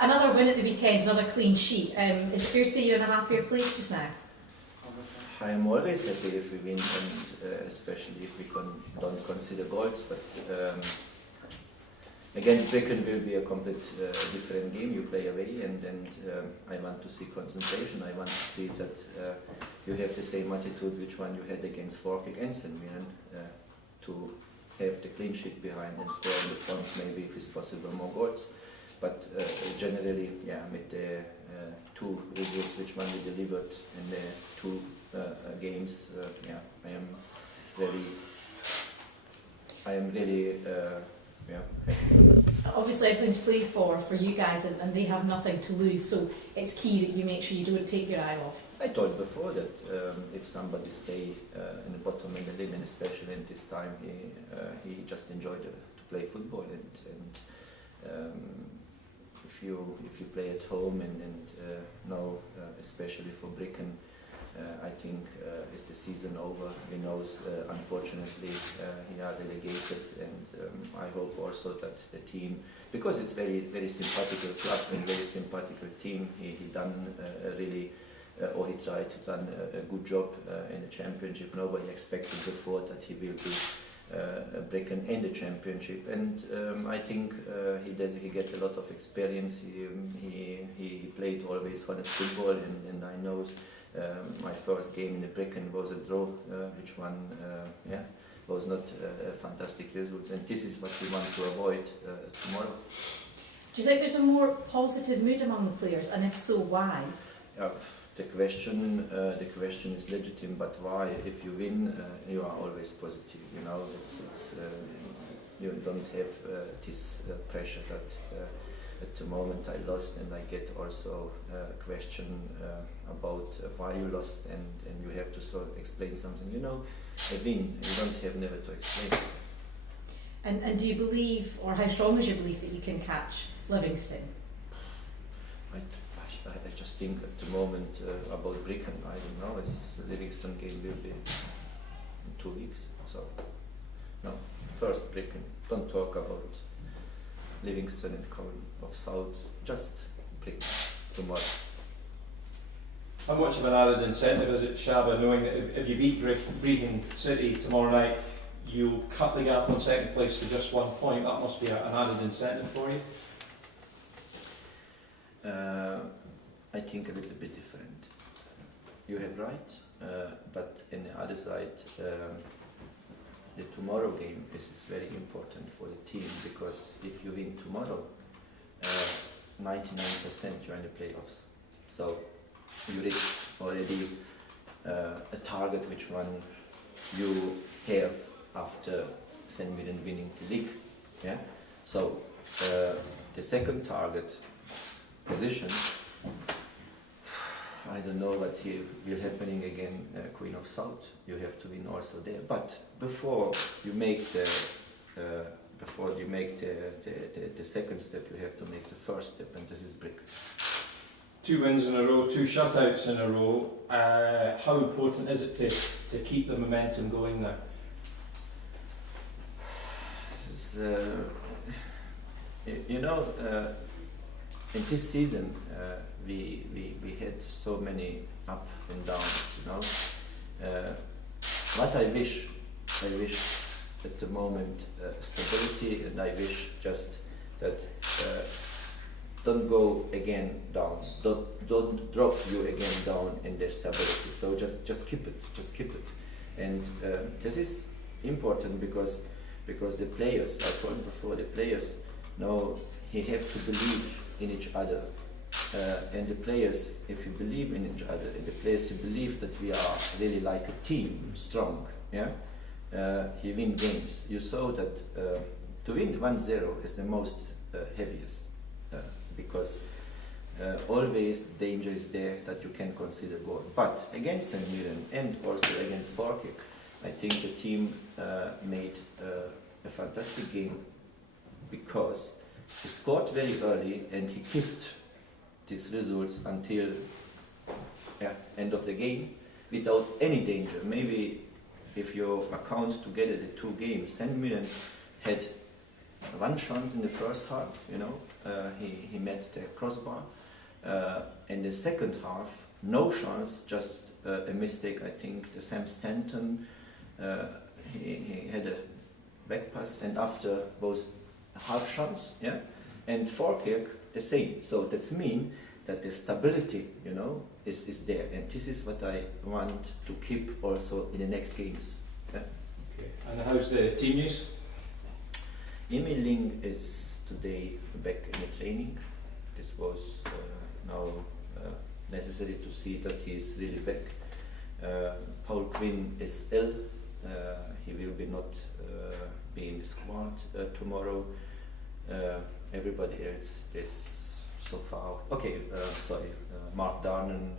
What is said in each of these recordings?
another win at the weekend, another clean sheet. Is it fair to say you're in a happier place just now? I am always happy if we win, and especially if we don't consider goals. But against Brechin will be a complete different game. You play away, and I want to see concentration. I want to see that you have the same attitude which one you had against Fork against St. Mirren, to have the clean sheet behind and score in the front, maybe if it's possible more goals. But generally, yeah, with the two results which one we delivered in the two games, yeah, I am really happy. Obviously everything's played for you guys, and they have nothing to lose, so it's key that you make sure you don't take your eye off. I told before that if somebody stay in the bottom in the league, and especially in this time, he just enjoyed to play football, and if you play at home and now especially for Brechin, I think is the season over. We know unfortunately he are relegated, and I hope also that the team, because it's very sympathical club and very sympathical team, he done really or he tried to done a good job in the championship. Nobody expected before that he will be Brechin in the championship, and I think he get a lot of experience. He played always honest football, and I know my first game in the Brechin was a draw, which one was not a fantastic results, and this is what we want to avoid tomorrow. Do you think there's a more positive mood among the players, and if so, why? The question is legitimate, but why? If you win, you are always positive. You know, you don't have this pressure that at the moment I lost, and I get also a question about why you lost, and you have to sort of explain something. You know, a win, you don't have never to explain. And do you believe, or how strong is your belief that you can catch Livingston? I just think at the moment about Brechin, I don't know, the Livingston game will be in 2 weeks, so no, first Brechin, don't talk about Livingston and Common of South, just Brechin tomorrow. How much of an added incentive is it, Csaba, knowing that if you beat Brechin City tomorrow night, you'll cut the gap on second place to just 1 point? That must be an added incentive for you. I think a little bit different. You have right, but on the other side, the tomorrow game is very important for the team, because if you win tomorrow, 99% you're in the playoffs. So you reach already a target which one you have after St. Mirren winning the league. Yeah. So the second target position, I don't know what will happening again. Queen of South, you have to win also there. But before you make the second step, you have to make the first step, and this is Brechin. 2 wins in a row, 2 shutouts in a row. How important is it to keep the momentum going now? You know, in this season we had so many up and downs. You know, what I wish at the moment stability, and I wish just that don't go again down, don't drop you again down in the stability. So just keep it, and this is important because the players, I told before, the players now he have to believe in each other, and the players, if you believe in each other, and the players, you believe that we are really like a team, strong, yeah, you win games. You saw that to win 1-0 is the most heaviest, because always the danger is there that you can consider goal. But against St. Mirren and also against Fork, I think the team made a fantastic game, because he scored very early and he kept these results until end of the game without any danger. Maybe if you account together the 2 games, St. Mirren had one chance in the first half, you know, he met the crossbar. In the second half, no chance, just a mistake, I think. The Sam Stanton, he had a back pass, and after was a half chance, yeah. And Falkirk, the same. So that's mean that the stability, you know, is there, and this is what I want to keep also in the next games. Yeah? Okay. And how's the team news? Emil Ling is today back in the training. This was now necessary to see that he is really back. Paul Quinn is ill. He will be not be in the squad tomorrow. Everybody else is so far okay. Sorry, Mark Darnan.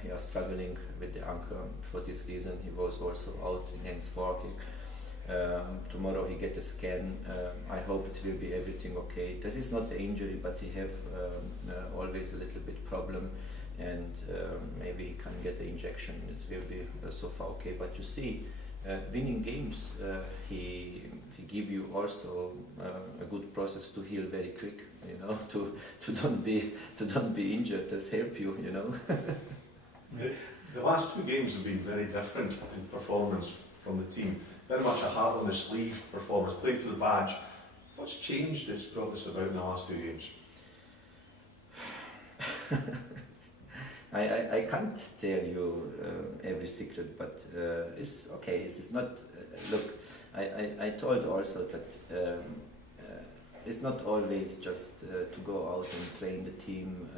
He is struggling with the ankle for this reason. He was also out against Falkirk. Tomorrow he get a scan. I hope it will be everything okay. This is not the injury, but he have always a little bit problem, and maybe he can get the injection. It will be so far okay. But you see, winning games, he give you also a good process to heal very quick. You know, to don't be injured. Does help you. You know. The last two games have been very different in performance from the team. Very much a heart on the sleeve performance, playing for the badge. What's changed that's brought this about in the last two games? I can't tell you every secret, but it's okay. It's not. Look, I told also that it's not always just to go out and train the team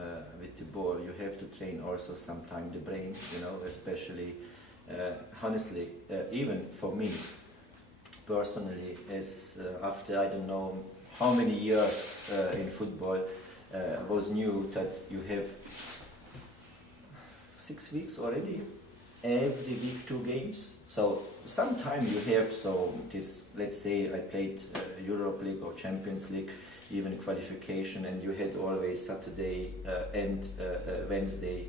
with the ball. You have to train also sometimes the brain. You know, especially honestly, even for me. Personally, as after I don't know how many years in football, was new that you have 6 weeks already, every week 2 games. So sometimes you have this. Let's say I played Europe League or Champions League, even qualification, and you had always Saturday and Wednesday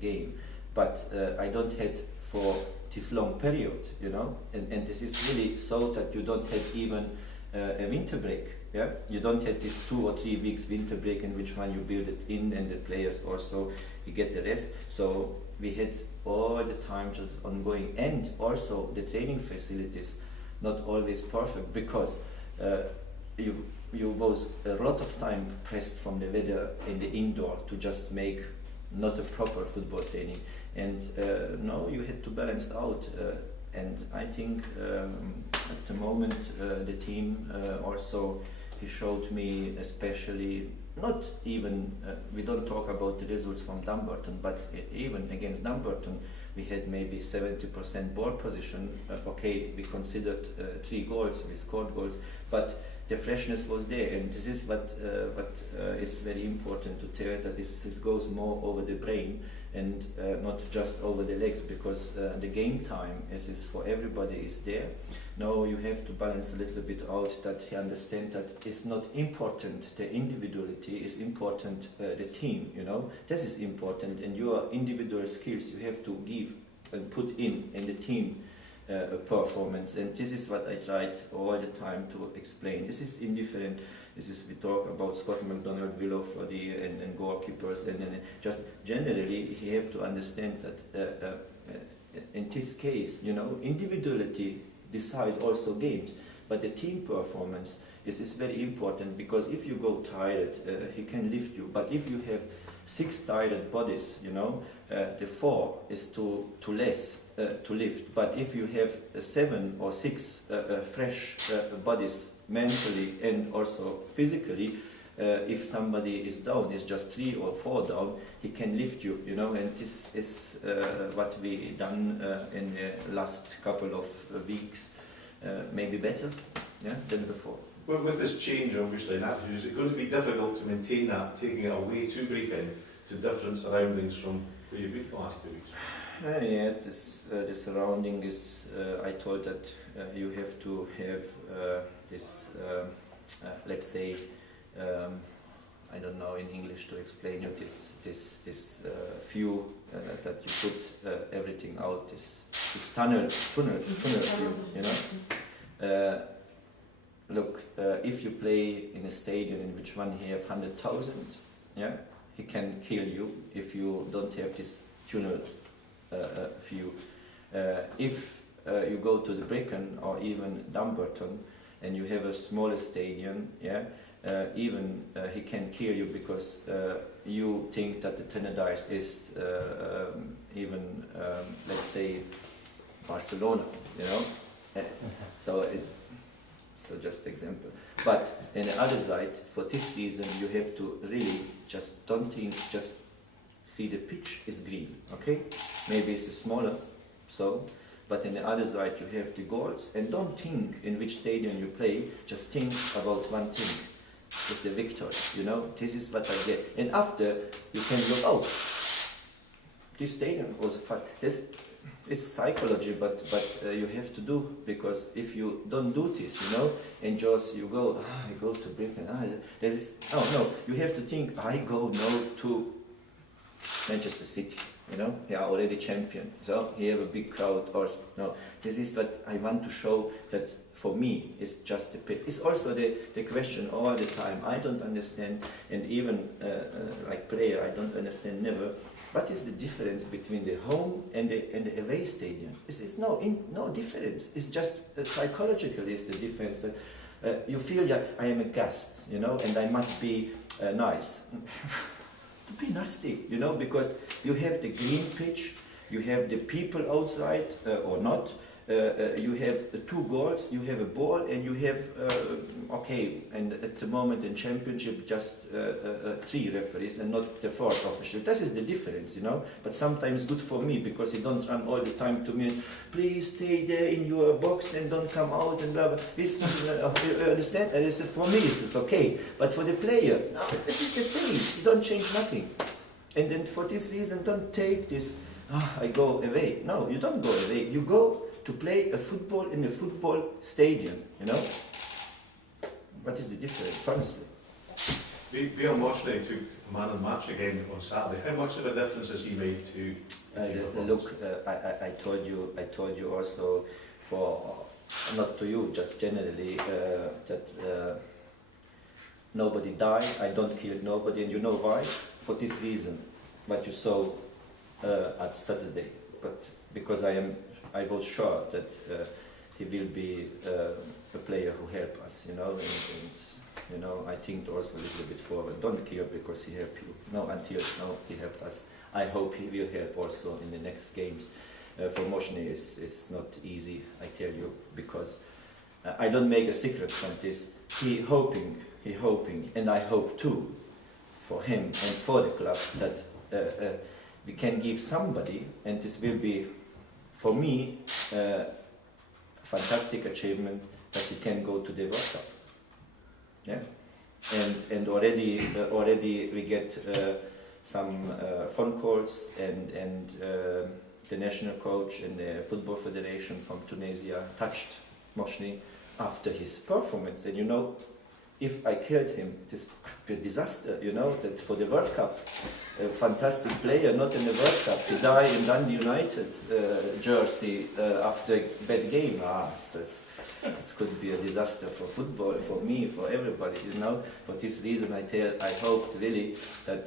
game. But I don't had for this long period, you know, and this is really so that you don't have even a winter break. Yeah, you don't have this 2 or 3 weeks winter break in which one you build it in, and the players also you get the rest. So we had all the time just ongoing, and also the training facilities not always perfect, because you was a lot of time pressed from the weather in the indoor to just make not a proper football training, and now you had to balance out, and I think at the moment the team also he showed me, especially not even we don't talk about the results from Dumbarton, but even against Dumbarton we had maybe 70% ball position. Okay, we considered 3 goals, we scored goals, but the freshness was there, and this is what is very important to tell, that this goes more over the brain and not just over the legs, because the game time is for everybody is there. Now you have to balance a little bit out, that you understand that it's not important the individuality, is important the team, you know, this is important, and your individual skills you have to give and put in the team performance, and this is what I tried all the time to explain. This is indifferent. This is, we talk about Scott McDonald, Willow Floddy, and goalkeepers, and just generally you have to understand that in this case, you know, individuality decide also games, but the team performance is very important, because if you go tired, he can lift you, but if you have 6 tired bodies, you know, the 4 is too less to lift. But if you have 7 or 6 fresh bodies, mentally and also physically, if somebody is down, it's just 3 or 4 down, he can lift you, you know, and this is what we done in the last couple of weeks, maybe better, yeah, than before. Well, with this change, obviously, in attitude, is it going to be difficult to maintain that, taking it away to Brechin, to different surroundings from where you've been the last 2 weeks? Yeah, the surrounding is, I told that you have to have this, let's say, I don't know in English to explain you, this view that you put everything out, this tunnel view, you know. look, if you play in a stadium in which one have 100,000, yeah, he can kill you if you don't have this tunnel view. If you go to the Brechin or even Dumbarton and you have a smaller stadium, yeah, even he can kill you because you think that the Tenerife is even, let's say, Barcelona, you know. So just example. But on the other side, for this reason, you have to really just don't think, just see the pitch is green, okay? Maybe it's smaller, so, but on the other side you have the goals, and don't think in which stadium you play, just think about one thing, it's the victory, you know? This is what I get. And after, you can look, oh, this stadium was fun. This is psychology, but you have to do, because if you don't do this, you know, and just you go, I go to Brechin, there is, oh no, you have to think, I go now to Manchester City, you know, they are already champion, so he have a big crowd, or no, this is what I want to show, that for me it's just a pit. It's also the question all the time, I don't understand, and even like player, I don't understand never, what is the difference between the home and the away stadium? It's no difference, it's just psychological is the difference, that you feel, yeah, I am a guest, you know, and I must be nice. Be nasty, you know, because you have the green pitch, you have the people outside or not, you have 2 goals, you have a ball, and you have okay, and at the moment in championship just 3 referees and not the 4th official. That is the difference, you know. But sometimes good for me, because he don't run all the time to me. Please stay there in your box and don't come out and blah blah. This you understand? And it's, for me it's okay, but for the player, no, this is the same. You don't change nothing. And then for this reason, don't take this. I go away. No, you don't go away. You go to play a football in a football stadium, you know? What is the difference, honestly? Bjorn Moshne took man of the match again on Saturday. How much of a difference has he made to look, I told you also, for not to you, just generally, that nobody died. I don't kill nobody, and you know why? For this reason, what you saw at Saturday. But because I was sure that he will be a player who help us, you know, and you know, I think also a little bit forward. Don't kill because he helped you. No, until now he helped us. I hope he will help also in the next games. For Moshne is not easy, I tell you, because I don't make a secret from this. He hoping, and I hope too, for him and for the club, that we can give somebody, and this will be, for me, fantastic achievement, that he can go to the World Cup. Yeah, and already we get some phone calls, and the national coach and the football federation from Tunisia touched Moshne after his performance, and you know, if I killed him, this could be a disaster, you know, that for the World Cup, a fantastic player, not in the World Cup, to die in Dundee United jersey after a bad game. This could be a disaster for football, for me, for everybody, you know. For this reason, I hope really that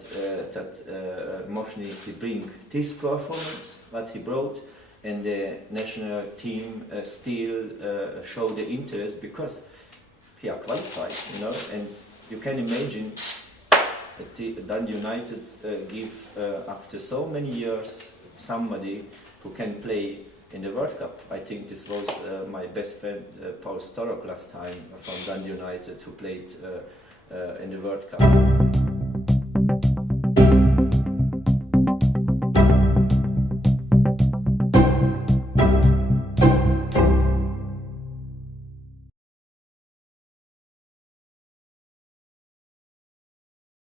Moshne will bring this performance, what he brought, and the national team still show the interest, because he are qualified, you know, and you can imagine that Dundee United give after so many years somebody who can play in the World Cup. I think this was my best friend Paul Storok last time from Dundee United, who played in the World Cup.